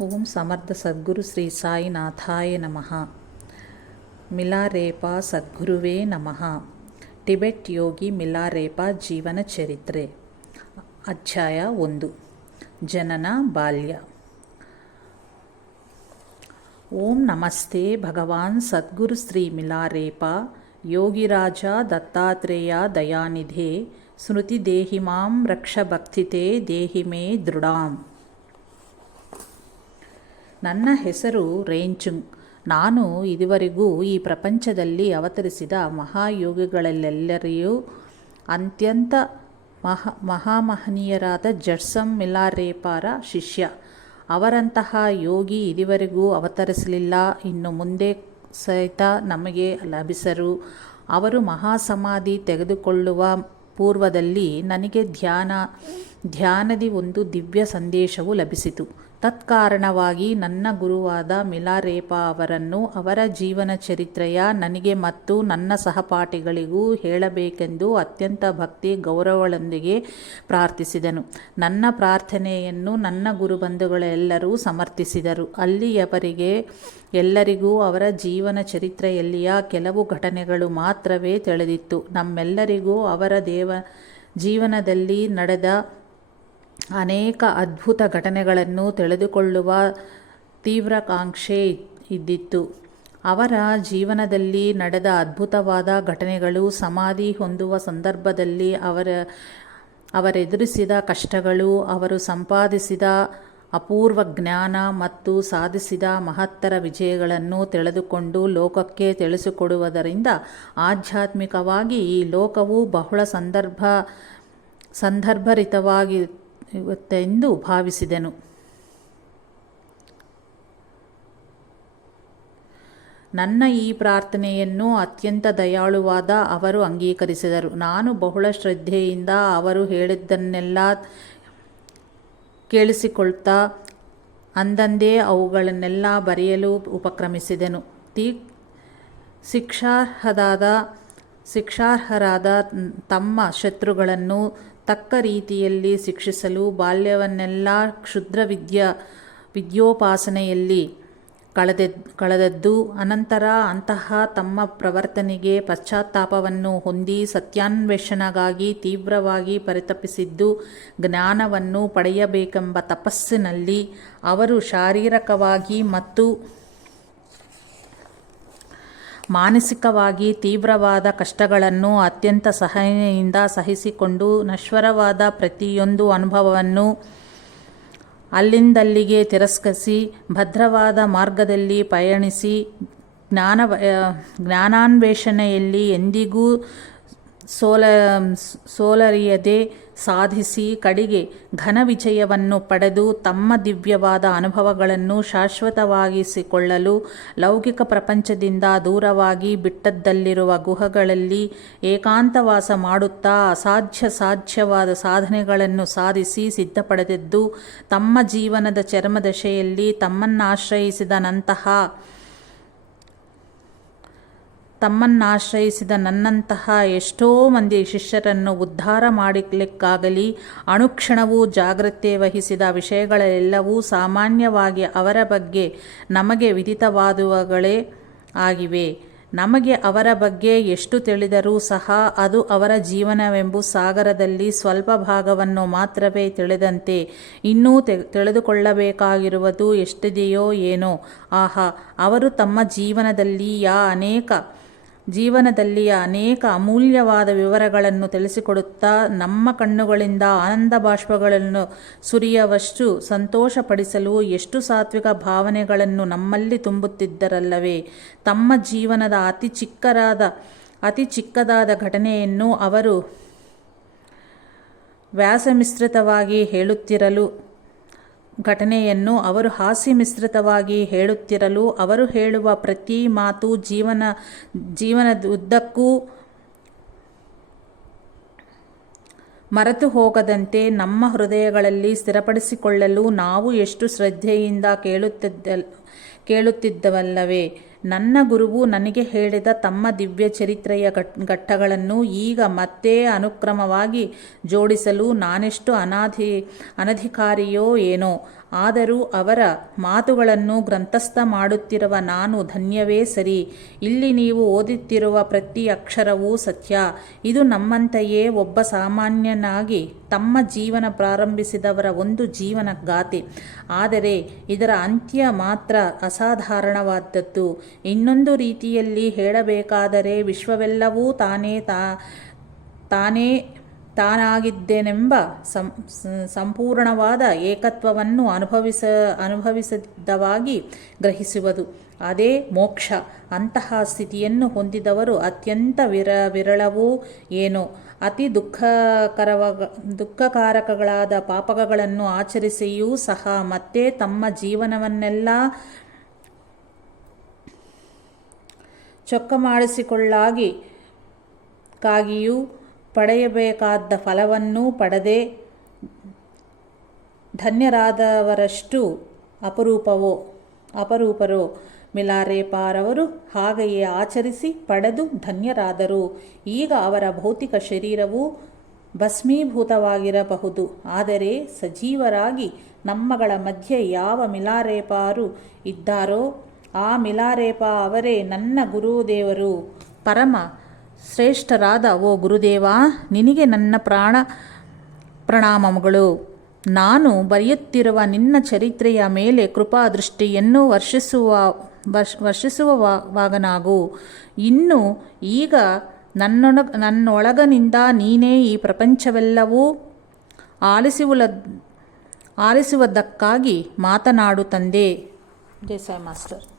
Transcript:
ಓಂ ಸಮರ್ಥ ಸದ್ಗುರು ಶ್ರೀ ಸಾಯಿನಾಥಾಯ ನಮಃ ಮಿಲಾರೇಪ ಸದ್ಗುರುವೇ ನಮಃ ಟಿಬೆಟ್ ಯೋಗಿ ಮಿಲಾರೇಪ ಜೀವನ ಚರಿತ್ರೆ ಅಧ್ಯಾಯ ಒಂದು ಜನನ ಬಾಲ್ಯ ಓಂ ನಮಸ್ತೆ ಭಗವಾನ್ ಸದ್ಗುರು ಶ್ರೀ ಮಿಲಾರೇಪ ಯೋಗಿರಾಜ ದತ್ತಾತ್ರೇಯ ದಯಾನಿಧೆ ಸ್ಮೃತಿ ದೇಹಿ ಮಾಂ ರಕ್ಷ ಭಕ್ತಿತೆ ದೇಹಿ ಮೇ ದೃಢಾಂ ನನ್ನ ಹೆಸರು ರೇಂಚುಂಗ್. ನಾನು ಇದುವರೆಗೂ ಈ ಪ್ರಪಂಚದಲ್ಲಿ ಅವತರಿಸಿದ ಮಹಾಯೋಗಿಗಳಲ್ಲೆಲ್ಲರಿಗೂ ಅತ್ಯಂತ ಮಹ, ಮಹಾಮಹನೀಯರಾದ ಜಡ್ಸಂ ಮಿಲಾರೇಪಾರ ಶಿಷ್ಯ. ಅವರಂತಹ ಯೋಗಿ ಇದುವರೆಗೂ ಅವತರಿಸಲಿಲ್ಲ. ಇನ್ನು ಮುಂದೆ ಸಹಿತ ನಮಗೆ ಲಭಿಸರು. ಅವರು ಮಹಾಸಮಾಧಿ ತೆಗೆದುಕೊಳ್ಳುವ ಪೂರ್ವದಲ್ಲಿ ನನಗೆ ಧ್ಯಾನ, ಧ್ಯಾನದಿ ಒಂದು ದಿವ್ಯ ಸಂದೇಶವು ಲಭಿಸಿತು. ತತ್ಕಾರಣವಾಗಿ ನನ್ನ ಗುರುವಾದ ಮಿಲಾರೇಪಾ ಅವರನ್ನು ಅವರ ಜೀವನ ಚರಿತ್ರೆಯ ನನಗೆ ಮತ್ತು ನನ್ನ ಸಹಪಾಠಿಗಳಿಗೂ ಹೇಳಬೇಕೆಂದು ಅತ್ಯಂತ ಭಕ್ತಿ ಗೌರವಗಳೊಂದಿಗೆ ಪ್ರಾರ್ಥಿಸಿದನು. ನನ್ನ ಪ್ರಾರ್ಥನೆಯನ್ನು ನನ್ನ ಗುರುಬಂಧುಗಳೆಲ್ಲರೂ ಸಮರ್ಥಿಸಿದರು. ಅಲ್ಲಿಯವರಿಗೆ ಎಲ್ಲರಿಗೂ ಅವರ ಜೀವನ ಚರಿತ್ರೆಯಲ್ಲಿಯ ಕೆಲವು ಘಟನೆಗಳು ಮಾತ್ರವೇ ತಿಳಿದಿತ್ತು. ನಮ್ಮೆಲ್ಲರಿಗೂ ಅವರ ದೇವ ಜೀವನದಲ್ಲಿ ನಡೆದ ಅನೇಕ ಅದ್ಭುತ ಘಟನೆಗಳನ್ನು ತಿಳಿದುಕೊಳ್ಳುವ ತೀವ್ರಕಾಂಕ್ಷೆ ಇದ್ದಿತ್ತು. ಅವರ ಜೀವನದಲ್ಲಿ ನಡೆದ ಅದ್ಭುತವಾದ ಘಟನೆಗಳು ಸಮಾಧಿ ಹೊಂದುವ ಸಂದರ್ಭದಲ್ಲಿ ಅವರ, ಅವರೆದುರಿಸಿದ ಕಷ್ಟಗಳು, ಅವರು ಸಂಪಾದಿಸಿದ ಅಪೂರ್ವ ಜ್ಞಾನ ಮತ್ತು ಸಾಧಿಸಿದ ಮಹತ್ತರ ವಿಜಯಗಳನ್ನು ತಿಳಿದುಕೊಂಡು ಲೋಕಕ್ಕೆ ತಿಳಿಸಿಕೊಡುವುದರಿಂದ ಆಧ್ಯಾತ್ಮಿಕವಾಗಿ ಈ ಲೋಕವು ಬಹಳ ಸಂದರ್ಭ ಸಂದರ್ಭರಿತವಾಗಿ ಇವತ್ತೆಂದು ಭಾವಿಸಿದೆನು. ನನ್ನ ಈ ಪ್ರಾರ್ಥನೆಯನ್ನು ಅತ್ಯಂತ ದಯಾಳುವಾದ ಅವರು ಅಂಗೀಕರಿಸಿದರು. ನಾನು ಬಹಳ ಶ್ರದ್ಧೆಯಿಂದ ಅವರು ಹೇಳಿದ್ದನ್ನೆಲ್ಲ ಕೇಳಿಸಿಕೊಳ್ತಾ ಅಂದಂದೇ ಅವುಗಳನ್ನೆಲ್ಲ ಬರೆಯಲು ಉಪಕ್ರಮಿಸಿದೆನು. ತೀ ಶಿಕ್ಷಾರ್ಹದಾದ ಶಿಕ್ಷಾರ್ಹರಾದ ತಮ್ಮ ಶತ್ರುಗಳನ್ನು ತಕ್ಕ ರೀತಿಯಲ್ಲಿ ಶಿಕ್ಷಿಸಲು ಬಾಲ್ಯವನ್ನೆಲ್ಲ ಕ್ಷುದ್ರ ವಿದ್ಯ ವಿದ್ಯೋಪಾಸನೆಯಲ್ಲಿ ಕಳೆದ, ಕಳೆದದ್ದು. ಅನಂತರ ಅಂತಹ ತಮ್ಮ ಪ್ರವರ್ತನೆಗೆ ಪಶ್ಚಾತ್ತಾಪವನ್ನು ಹೊಂದಿ ಸತ್ಯಾನ್ವೇಷಣೆಗಾಗಿ ತೀವ್ರವಾಗಿ ಪರಿತಪಿಸಿದ್ದು ಜ್ಞಾನವನ್ನು ಪಡೆಯಬೇಕೆಂಬ ತಪಸ್ಸಿನಲ್ಲಿ ಅವರು ಶಾರೀರಿಕವಾಗಿ ಮತ್ತು ಮಾನಸಿಕವಾಗಿ ತೀವ್ರವಾದ ಕಷ್ಟಗಳನ್ನು ಅತ್ಯಂತ ಸಹನೆಯಿಂದ ಸಹಿಸಿಕೊಂಡು ನಶ್ವರವಾದ ಪ್ರತಿಯೊಂದು ಅನುಭವವನ್ನು ಅಲ್ಲಿಂದಲ್ಲಿಗೆ ತಿರಸ್ಕರಿಸಿ, ಭದ್ರವಾದ ಮಾರ್ಗದಲ್ಲಿ ಪಯಣಿಸಿ ಜ್ಞಾನ ಜ್ಞಾನಾನ್ವೇಷಣೆಯಲ್ಲಿ ಎಂದಿಗೂ ಸೋಲ, ಸೋಲರಿಯದೆ ಸಾಧಿಸಿ ಕಡೆಗೆ ಘನ ವಿಜಯವನ್ನು ಪಡೆದು ತಮ್ಮ ದಿವ್ಯವಾದ ಅನುಭವಗಳನ್ನು ಶಾಶ್ವತವಾಗಿಸಿಕೊಳ್ಳಲು ಲೌಕಿಕ ಪ್ರಪಂಚದಿಂದ ದೂರವಾಗಿ ಬಿಟ್ಟದ್ದಲ್ಲಿರುವ ಗುಹಗಳಲ್ಲಿ ಏಕಾಂತವಾಸ ಮಾಡುತ್ತಾ ಅಸಾಧ್ಯ ಸಾಧ್ಯವಾದ ಸಾಧನೆಗಳನ್ನು ಸಾಧಿಸಿ ಸಿದ್ಧಪಡೆದಿದ್ದು ತಮ್ಮ ಜೀವನದ ಚರ್ಮದಶೆಯಲ್ಲಿ ತಮ್ಮನ್ನಾಶ್ರಯಿಸಿದ ನಂತಹ ತಮ್ಮನ್ನಾಶ್ರಯಿಸಿದ ನನ್ನಂತಹ ಎಷ್ಟೋ ಮಂದಿ ಶಿಷ್ಯರನ್ನು ಉದ್ಧಾರ ಮಾಡಲಿಕ್ಕಾಗಲಿ ಅಣುಕ್ಷಣವೂ ಜಾಗ್ರತೆ ವಹಿಸಿದ ವಿಷಯಗಳೆಲ್ಲವೂ ಸಾಮಾನ್ಯವಾಗಿ ಅವರ ಬಗ್ಗೆ ನಮಗೆ ವಿದಿತವಾದವುಗಳೇ ಆಗಿವೆ. ನಮಗೆ ಅವರ ಬಗ್ಗೆ ಎಷ್ಟು ತಿಳಿದರೂ ಸಹ ಅದು ಅವರ ಜೀವನವೆಂಬು ಸಾಗರದಲ್ಲಿ ಸ್ವಲ್ಪ ಭಾಗವನ್ನು ಮಾತ್ರವೇ ತಿಳಿದಂತೆ ಇನ್ನೂ ತಿಳಿದುಕೊಳ್ಳಬೇಕಾಗಿರುವುದು ಎಷ್ಟಿದೆಯೋ ಏನೋ. ಆಹಾ, ಅವರು ತಮ್ಮ ಜೀವನದಲ್ಲಿ ಯಾ ಅನೇಕ ಜೀವನದಲ್ಲಿಯ ಅನೇಕ ಅಮೂಲ್ಯವಾದ ವಿವರಗಳನ್ನು ತಿಳಿಸಿಕೊಡುತ್ತಾ ನಮ್ಮ ಕಣ್ಣುಗಳಿಂದ ಆನಂದ ಬಾಷ್ಪಗಳನ್ನು ಸುರಿಯವಷ್ಟು ಸಂತೋಷಪಡಿಸಲು ಎಷ್ಟು ಸಾತ್ವಿಕ ಭಾವನೆಗಳನ್ನು ನಮ್ಮಲ್ಲಿ ತುಂಬುತ್ತಿದ್ದರಲ್ಲವೇ. ತಮ್ಮ ಜೀವನದ ಅತಿ ಚಿಕ್ಕರಾದ, ಅತಿ ಚಿಕ್ಕದಾದ ಘಟನೆಯನ್ನು ಅವರು ವ್ಯಾಸಮಿಶ್ರಿತವಾಗಿ ಹೇಳುತ್ತಿರಲು ಘಟನೆಯನ್ನು ಅವರು ಹಾಸ್ಯ ಮಿಶ್ರಿತವಾಗಿ ಹೇಳುತ್ತಿರಲು ಅವರು ಹೇಳುವ ಪ್ರತಿ ಮಾತು ಜೀವನ ಜೀವನದ ಉದ್ದಕ್ಕೂ ಮರೆತು ಹೋಗದಂತೆ ನಮ್ಮ ಹೃದಯಗಳಲ್ಲಿ ಸ್ಥಿರಪಡಿಸಿಕೊಳ್ಳಲು ನಾವು ಎಷ್ಟು ಶ್ರದ್ಧೆಯಿಂದ ಕೇಳುತ್ತಿದ್ದ ಕೇಳುತ್ತಿದ್ದವಲ್ಲವೇ? ನನ್ನ ಗುರುವು ನನಗೆ ಹೇಳಿದ ತಮ್ಮ ದಿವ್ಯ ಚರಿತ್ರೆಯ ಘಟ್, ಘಟ್ಟಗಳನ್ನು ಈಗ ಮತ್ತೆ ಅನುಕ್ರಮವಾಗಿ ಜೋಡಿಸಲು ನಾನೆಷ್ಟು ಅನಾಧಿ, ಅನಧಿಕಾರಿಯೋ ಏನೋ. ಆದರೂ ಅವರ ಮಾತುಗಳನ್ನು ಗ್ರಂಥಸ್ಥ ಮಾಡುತ್ತಿರುವ ನಾನು ಧನ್ಯವೇ ಸರಿ. ಇಲ್ಲಿ ನೀವು ಓದುತ್ತಿರುವ ಪ್ರತಿ ಅಕ್ಷರವೂ ಸತ್ಯ. ಇದು ನಮ್ಮಂತೆಯೇ ಒಬ್ಬ ಸಾಮಾನ್ಯನಾಗಿ ತಮ್ಮ ಜೀವನ ಪ್ರಾರಂಭಿಸಿದವರ ಒಂದು ಜೀವನ ಗಾಥೆ ಆದರೆ ಇದರ ಅಂತ್ಯ ಮಾತ್ರ ಅಸಾಧಾರಣವಾದದ್ದು. ಇನ್ನೊಂದು ರೀತಿಯಲ್ಲಿ ಹೇಳಬೇಕಾದರೆ ವಿಶ್ವವೆಲ್ಲವೂ ತಾನೇ ತಾ, ತಾನೇ ತಾನಾಗಿದ್ದೇನೆಂಬ ಸಂ, ಸಂಪೂರ್ಣವಾದ ಏಕತ್ವವನ್ನು ಅನುಭವಿಸ ಅನುಭವಿಸಿದವಾಗಿ ಗ್ರಹಿಸುವುದು. ಅದೇ ಮೋಕ್ಷ. ಅಂತಹ ಸ್ಥಿತಿಯನ್ನು ಹೊಂದಿದವರು ಅತ್ಯಂತ ವಿರ, ವಿರಳವೂ ಏನೋ. ಅತಿ ದುಃಖಕರವ, ದುಃಖಕಾರಕಗಳಾದ ಪಾಪಗಳನ್ನು ಆಚರಿಸಿಯೂ ಸಹ ಮತ್ತೆ ತಮ್ಮ ಜೀವನವನ್ನೆಲ್ಲ ಚೊಕ್ಕ ಮಾಡಿಸಿಕೊಳ್ಳಾಗಿ ಕಾಗಿಯೂ ಪಡೆಯಬೇಕಾದ ಫಲವನ್ನೂ ಪಡೆದೆ ಧನ್ಯರಾದವರಷ್ಟು ಅಪರೂಪವೋ, ಅಪರೂಪರೋ. ಮಿಲಾರೇಪಾರವರು ಹಾಗೆಯೇ ಆಚರಿಸಿ ಪಡೆದು ಧನ್ಯರಾದರು. ಈಗ ಅವರ ಭೌತಿಕ ಶರೀರವು ಭಸ್ಮೀಭೂತವಾಗಿರಬಹುದು. ಆದರೆ ಸಜೀವರಾಗಿ ನಮ್ಮಗಳ ಮಧ್ಯೆ ಯಾವ ಮಿಲಾರೇಪಾರು ಇದ್ದಾರೋ ಆ ಮಿಲಾರೇಪ ಅವರೇ ನನ್ನ ಗುರುದೇವರು. ಪರಮ ಶ್ರೇಷ್ಠರಾದ ಓ ಗುರುದೇವ, ನಿನಗೆ ನನ್ನ ಪ್ರಾಣ ಪ್ರಣಾಮಗಳು. ನಾನು ಬರೆಯುತ್ತಿರುವ ನಿನ್ನ ಚರಿತ್ರೆಯ ಮೇಲೆ ಕೃಪಾದೃಷ್ಟಿಯನ್ನು ವರ್ಷಿಸುವ, ವರ್ಷ ವರ್ಷಿಸುವವಾಗನಾಗು ಇನ್ನು ಈಗ ನನ್ನೊಳ ನನ್ನೊಳಗನಿಂದ ನೀನೇ ಈ ಪ್ರಪಂಚವೆಲ್ಲವೂ ಆಲಿಸುವುಲ ಆಲಿಸುವುದಕ್ಕಾಗಿ ಮಾತನಾಡು ತಂದೆ. J Sai master.